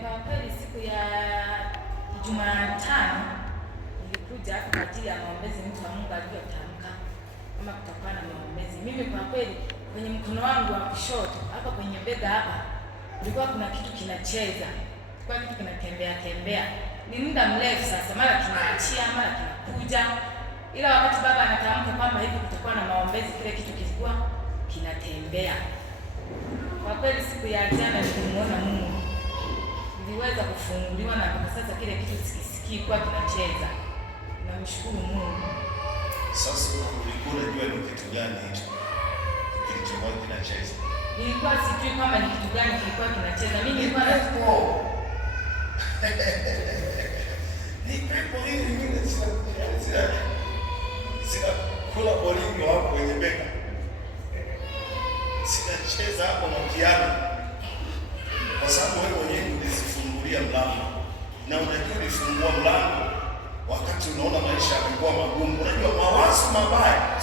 Kwa kweli siku ya Jumatano nilikuja kwa ajili ya maombezi, mtu wa Mungu alivyotamka kama kutakuwa na maombezi. Mimi kwa kweli kwenye mkono wangu wa kushoto hapa kwenye bega hapa kulikuwa kuna kitu kinacheza, kulikuwa kitu kinatembea tembea. Ni muda mrefu sasa, mara kinaachia mara kinakuja, ila wakati baba anatamka kwamba hivi kutakuwa na maombezi, kile kitu kilikuwa kinatembea. Kwa kweli siku ya jana nilimuona Mungu, niliweza kufunguliwa na mpaka sasa kile kitu sikisikii kwa kinacheza. Namshukuru Mungu. Sasa ulikuwa unajua ni kitu gani hicho kilichokuwa kinacheza? Nilikuwa sijui kama ni kitu gani kilikuwa kinacheza. Mimi nilikuwa na ni pepo hili mimi sina kula bolingo hapo kwenye bega. Sinacheza hapo mapiano. Kwa sababu wewe mwenyewe ulizifungulia mlango. Na unajua ulifungua mlango wakati unaona maisha yamekuwa magumu. Unajua mawazo mabaya.